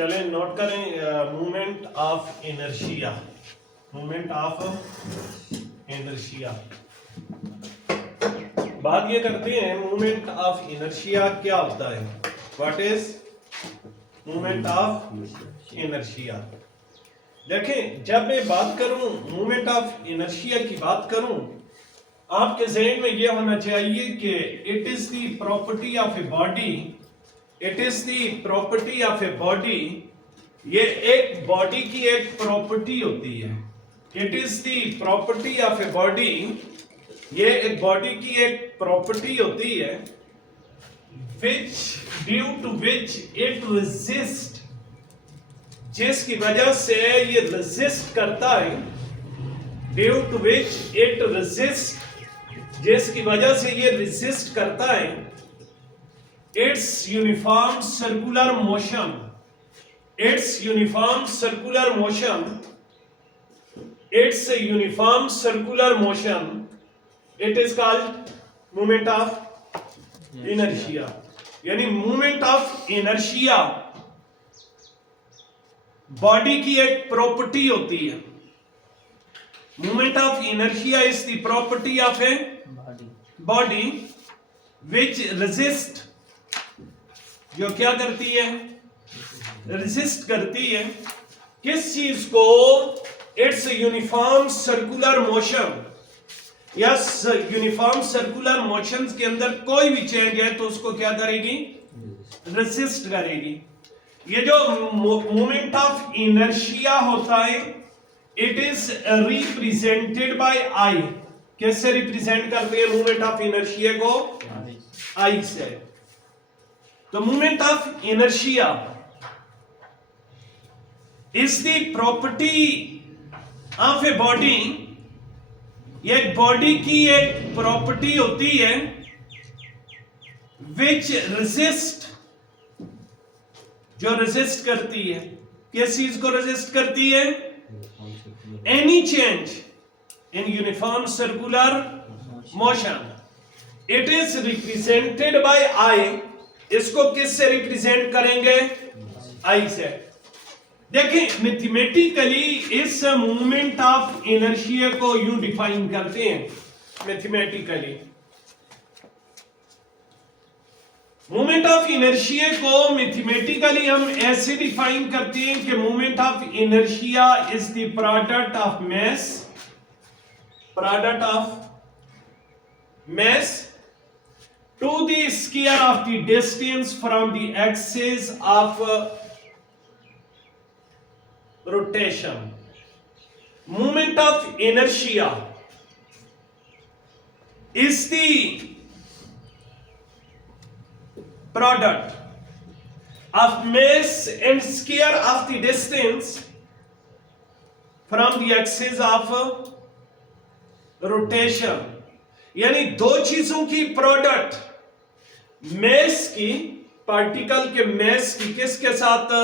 चलें नोट करें movement of inertia. Movement of inertia, बात ये करते हैं मूवमेंट ऑफ इनर्शिया क्या होता है। What is movement of inertia. देखें, जब मैं बात करूं मूवमेंट ऑफ इनर्शिया की बात करूं, आपके ज़हन में यह होना चाहिए कि it is the property of a body, it is the property of a body. ये एक बॉडी की एक प्रॉपर्टी होती है। It is the property of a body, ये एक बॉडी की एक प्रॉपर्टी होती है which due to which it resist, जिसकी वजह से ये रेजिस्ट करता है, due to which it resist, जिसकी वजह से ये रेजिस्ट करता है, it's uniform circular motion, it's uniform circular motion, it's uniform circular motion, it is called movement of inertia. यानी मूवमेंट ऑफ इनर्शिया बॉडी की एक प्रॉपर्टी होती है। Movement of inertia is the property of a body which resist, जो क्या करती है, resist करती है किस चीज को, it's uniform circular motion. Yes, uniform circular motions के अंदर कोई भी चेंज है तो उसको क्या करेगी, रेसिस्ट करेगी। ये जो मूवमेंट ऑफ इनर्शिया होता है, इट इज रिप्रेजेंटेड बाय आई। कैसे रिप्रेजेंट करते हैं मूवमेंट ऑफ इनर्शिया को, आई से। तो movement of inertia is the property of a body, ये एक बॉडी की एक प्रॉपर्टी होती है विच रेजिस्ट, जो रेजिस्ट करती है, किस चीज को रेजिस्ट करती है, any change in uniform circular motion. It is represented by I. इसको किस से रिप्रेजेंट करेंगे, आई से। देखिए, मैथमेटिकली इस मूवमेंट ऑफ इनर्शिया को यूं डिफाइन करते हैं। मैथमेटिकली मूवमेंट ऑफ इनर्शिया को मैथमेटिकली हम ऐसे डिफाइन करते हैं कि movement of inertia is the product of mass, product of mass to the square of the distance from the axis of rotation. Movement of inertia is the product of mass and square of the distance from the axis of rotation. यानी दो चीजों की product, mass की, particle के mass की किसके साथ,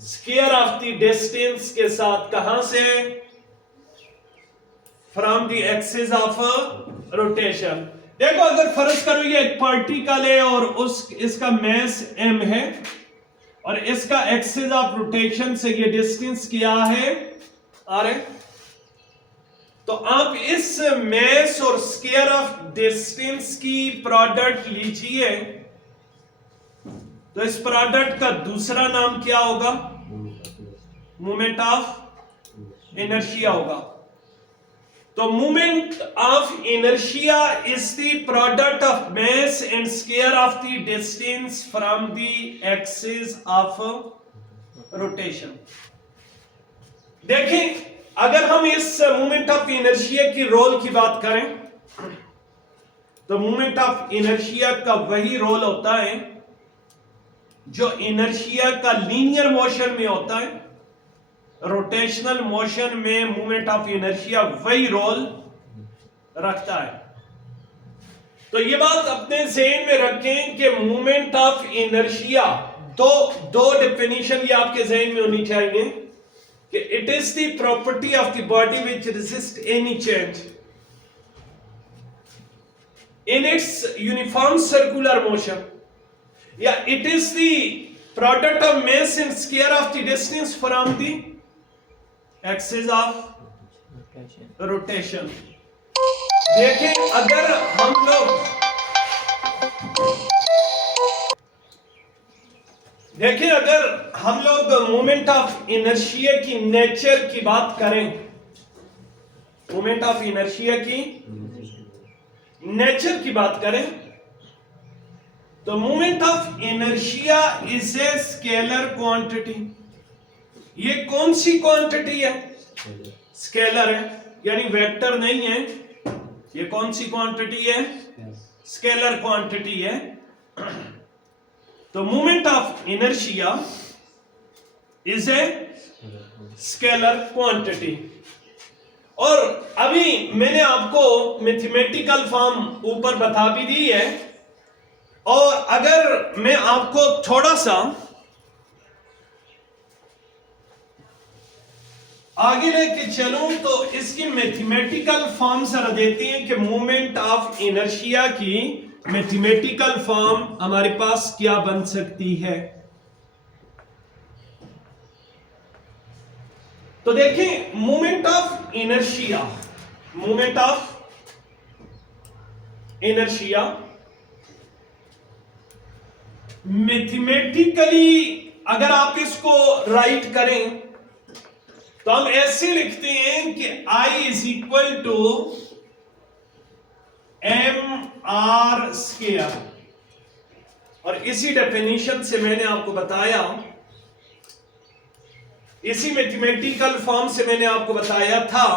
square of the distance के साथ। कहां से, from the axis of rotation. देखो, अगर फर्ज करो ये एक पार्टिकल है और इसका मास m है और इसका एक्सिस ऑफ रोटेशन से ये डिस्टेंस क्या है, r है। तो आप इस मास और स्क्वायर ऑफ डिस्टेंस की प्रोडक्ट लीजिए, तो इस प्रोडक्ट का दूसरा नाम क्या होगा, मूवमेंट ऑफ इनर्शिया होगा। तो movement of inertia is the product of mass and square of the distance from the axis of rotation. देखें, अगर हम इस मूवमेंट ऑफ इनर्शिया की रोल की बात करें, तो मूवमेंट ऑफ इनर्शिया का वही रोल होता है जो इनर्शिया का लीनियर मोशन में होता है। रोटेशनल मोशन में मूवमेंट ऑफ इनर्शिया वही रोल रखता है। तो ये बात अपने ज़हन में रखें कि मूवमेंट ऑफ इनर्शिया, दो डेफिनेशन ये आपके ज़हन में होनी चाहिए कि it is the property of the body which resist any change in its uniform circular motion, या it is the product of mass and square of the distance from the axis of rotation. देखें अगर हम लोग moment of inertia की nature की बात करें, moment of inertia की नेचर की बात करें, तो moment of inertia is a scalar quantity. ये कौन सी क्वांटिटी है? स्केलर है, यानी वेक्टर नहीं है। ये कौन सी क्वांटिटी है? स्केलर क्वांटिटी है। तो moment of inertia is a scalar quantity. और अभी मैंने आपको मैथमेटिकल फॉर्म ऊपर बता भी दी है, और अगर मैं आपको थोड़ा सा आगे लेके चलूं तो इसकी मैथमेटिकल फॉर्म जरा देते हैं कि मोमेंट ऑफ इनर्शिया की मैथमेटिकल फॉर्म हमारे पास क्या बन सकती है। तो देखें moment of inertia, moment of inertia mathematically अगर आप इसको राइट करें तो हम ऐसे लिखते हैं कि I is equal to mr square. और इसी डेफिनेशन से मैंने आपको बताया, इसी मैथमेटिकल फॉर्म से मैंने आपको बताया था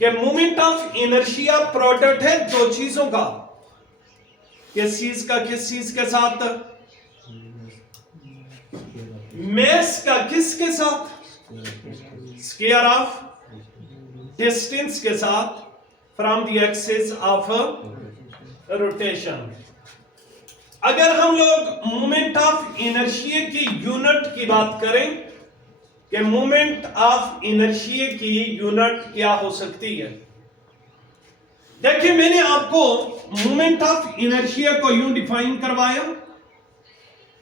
कि मोमेंट ऑफ इनर्शिया प्रोडक्ट है दो चीजों का। किस चीज का? किस चीज के साथ? मास का किसके साथ? स्क्वायर ऑफ डिस्टेंस के साथ from the axis of rotation. अगर हम लोग मोमेंट ऑफ इनर्शिया की यूनिट की बात करें कि मोमेंट ऑफ इनर्शिया की यूनिट क्या हो सकती है, देखिए मैंने आपको मोमेंट ऑफ इनर्शिया को यूं डिफाइन करवाया।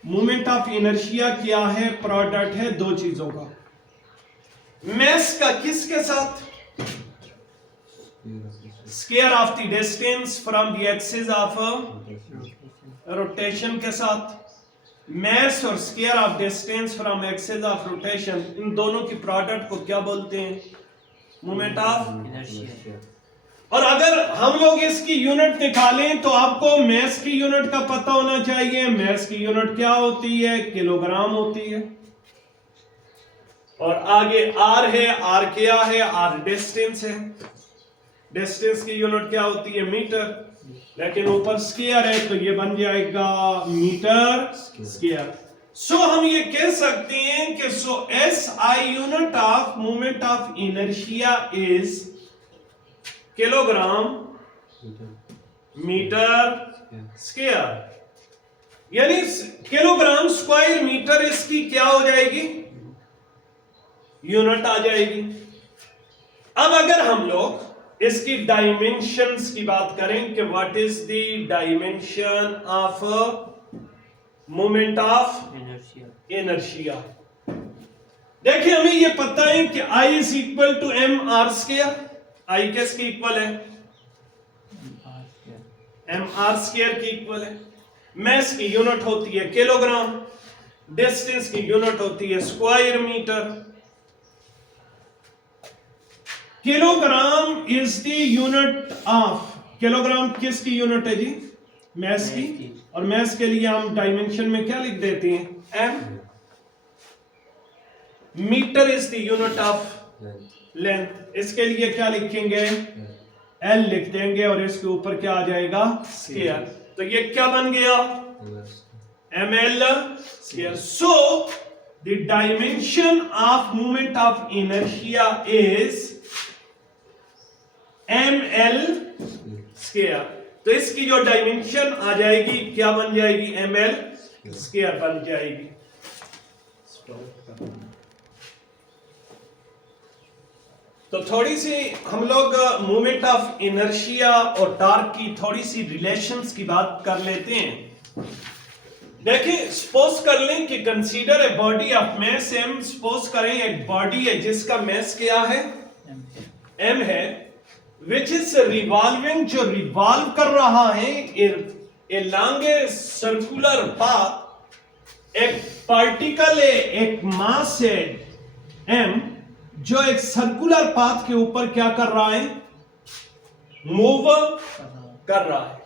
मोमेंट ऑफ इनर्शिया क्या है? प्रोडक्ट है दो चीजों का। मास का किसके साथ? Square of the distance from the axis of rotation के साथ। मास और square of distance from axis of rotation, इन दोनों की प्रोडक्ट को क्या बोलते हैं? Moment of inertia. और अगर हम लोग इसकी यूनिट निकालें तो आपको मास की यूनिट का पता होना चाहिए। मास की यूनिट क्या होती है? किलोग्राम होती है। और आगे आर है, आर क्या है? आर डिस्टेंस है। डिस्टेंस की यूनिट क्या होती है? मीटर। लेकिन ऊपर स्क्वायर है तो ये बन जाएगा मीटर स्क्वायर। सो हम ये कह सकते हैं कि SI unit of moment of inertia is kilogram metre square, यानी किलोग्राम स्क्वायर मीटर इसकी क्या हो जाएगी? यूनिट आ जाएगी। अब अगर हम लोग इसकी डायमेंशंस की बात करें कि what is the dimension of moment of inertia, देखिए हमें यह पता है कि I is equal to mr square. I किसके इक्वल है? mr स्क्वायर की इक्वल है। मास की यूनिट होती है किलोग्राम, डिस्टेंस की यूनिट होती है square metre. Kilogram is the unit of, kilogram किसकी यूनिट है जी? मास की। और मास के लिए हम डायमेंशन में क्या लिख देते हैं? m। Metre is the unit of length, इसके लिए क्या लिखेंगे? L लिख देंगे और इसके ऊपर क्या आ जाएगा? स्क्वायर। तो ये क्या बन गया? ml square. So the dimension of moment of inertia is ml square. तो इसकी जो डायमेंशन आ जाएगी क्या बन जाएगी? ml स्क्वायर बन जाएगी। तो थोड़ी सी हम लोग मोमेंट ऑफ इनर्शिया और टॉर्क की थोड़ी सी रिलेशंस की बात कर लेते हैं। देखिए सपोज कर लें कि consider a body of mass m, suppose करें एक बॉडी है जिसका मास क्या है m है, विच इज रिवॉल्विंग, जो रिवॉल्व कर रहा है along a सर्कुलर पाथ। एक पार्टिकल है, एक मास है m, जो एक सर्कुलर पाथ के ऊपर क्या कर रहा है, मूव कर रहा है।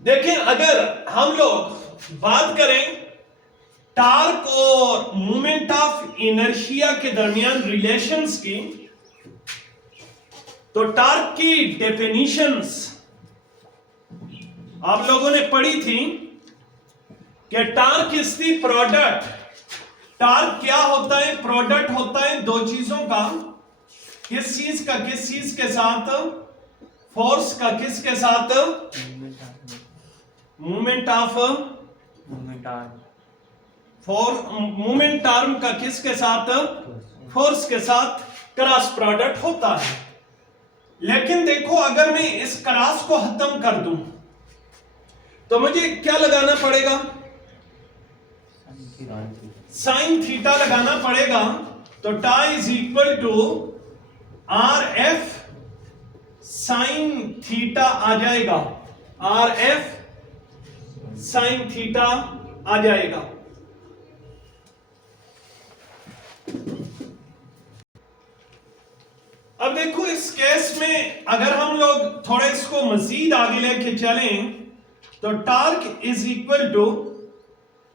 देखिए अगर हम लोग बात करें टार्क और मोमेंट ऑफ इनर्शिया के दरमियान रिलेशंस की, तो टार्क की डेफिनेशंस आप लोगों ने पढ़ी थी कि torque is the product. Torque क्या होता है, प्रोडक्ट होता है दो चीजों का, किस चीज के साथ, फोर्स का किसके साथ, मूवमेंट ऑफ, मूवमेंट आर्म का किसके साथ, फोर्स के साथ क्रॉस प्रोडक्ट होता है। लेकिन देखो अगर मैं इस क्रॉस को खत्म कर दूं तो मुझे क्या लगाना पड़ेगा, साइन थीटा लगाना पड़ेगा। तो tau is equal to R F sine theta आ जाएगा, आर एफ साइन थीटा आ जाएगा। अब देखो इस केस में अगर हम लोग थोड़ा इसको मजीद आगे लेके चलें तो टार्क इज इक्वल टू,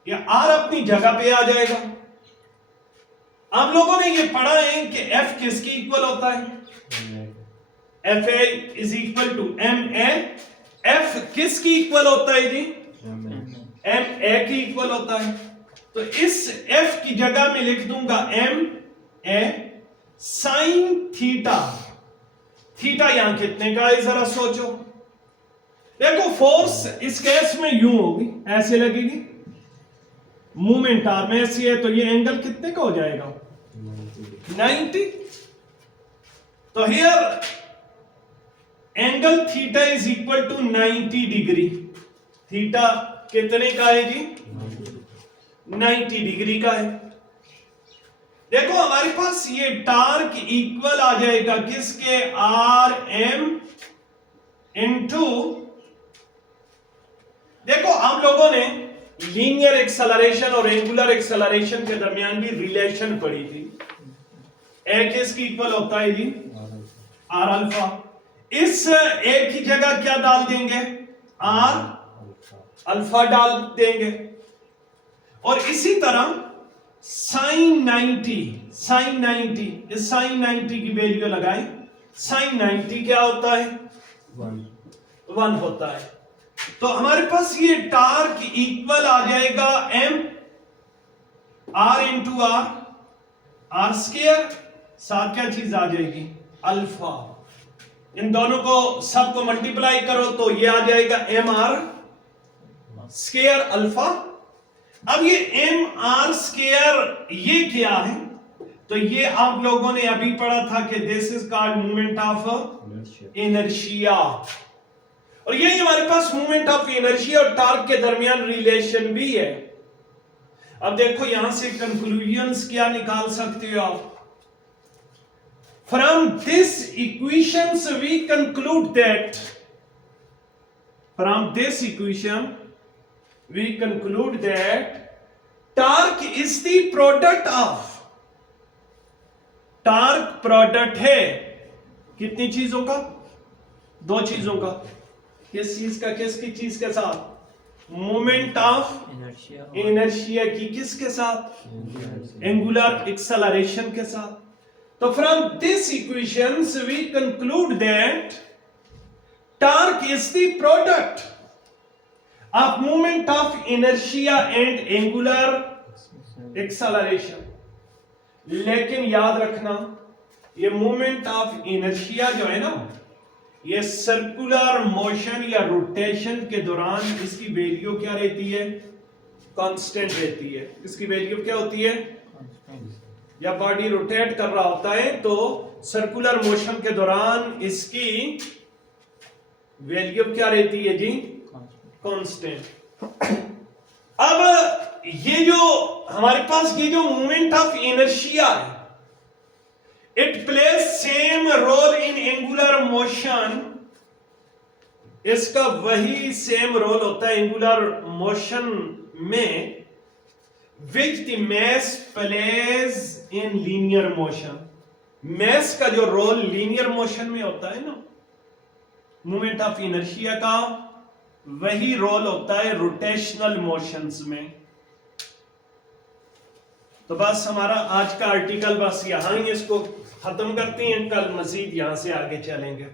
ये आर अपनी जगह पे आ जाएगा। आप लोगों ने ये पढ़ा है कि एफ किसकी इक्वल होता है, F A is equal to M A. F किसकी इक्वल होता है जी, एम ए की इक्वल होता है। तो इस एफ की जगह में लिख दूंगा M A sine theta. Theta यहां कितने का है जरा सोचो। देखो फोर्स इस केस में यूं होगी, ऐसे लगेगी, मूवमेंट आर्म ऐसी है, तो ये एंगल कितने का हो जाएगा, 90। तो here angle theta is equal to 90 degree. Theta कितने का है जी, 90 डिग्री का है। देखो हमारे पास ये टार्क इक्वल आ जाएगा किसके, आर एम इंटू, देखो हम लोगों ने लीनियर एक्सेलरेशन और एंगुलर एक्सेलरेशन के दरमियान भी रिलेशन पढ़ी थी। ए किसकी इक्वल होता है जी, आर अल्फा। इस ए की जगह क्या डाल देंगे, आर अल्फा डाल देंगे। और इसी तरह साइन 90, साइन 90, इस साइन 90 की वैल्यू लगाएं। साइन 90 क्या होता है, 1 होता है। तो हमारे पास ये टार्क इक्वल आ जाएगा M R into R, R square, साथ क्या चीज आ जाएगी, अल्फा। इन दोनों को सबको मल्टीप्लाई करो तो ये आ जाएगा एम आर स्क्वायर अल्फा। अब ये एम आर स्क्वायर ये क्या है, तो ये आप लोगों ने अभी पढ़ा था कि this is called movement of inertia. और यही हमारे पास मूवमेंट ऑफ इनर्शिया और टार्क के दरमियान रिलेशन भी है। अब देखो यहां से कंक्लूजन्स क्या निकाल सकते हो आप, from this equations we conclude that, from this equation we conclude that torque is the product of, torque product है कितनी चीजों का, दो चीजों का। किस चीज का, किसकी चीज के साथ, मोमेंट ऑफ इनर्शिया की किसके साथ, एंगुलर एक्सेलरेशन के साथ। तो from this equations we conclude that torque is the product of movement of inertia and angular acceleration। लेकिन याद रखना ये मूवमेंट ऑफ इनर्शिया जो है ना, ये सर्कुलर मोशन या रोटेशन के दौरान इसकी वैल्यू क्या रहती है, कांस्टेंट रहती है। इसकी वैल्यू क्या होती है, जब बॉडी रोटेट कर रहा होता है तो सर्कुलर मोशन के दौरान इसकी वैल्यू क्या रहती है जी, कांस्टेंट। अब ये जो हमारे पास ये जो मोमेंट ऑफ इनर्शिया है, it plays same role in angular motion. इसका वही सेम रोल होता है एंगुलर मोशन में which the mass plays in linear motion. Mass का जो रोल लीनियर मोशन में होता है ना, मोमेंट ऑफ इनर्शिया का वही रोल होता है रोटेशनल मोशंस में। तो बस हमारा आज का आर्टिकल बस यहां ही इसको खत्म करते हैं, कल मजीद यहां से आगे चलेंगे।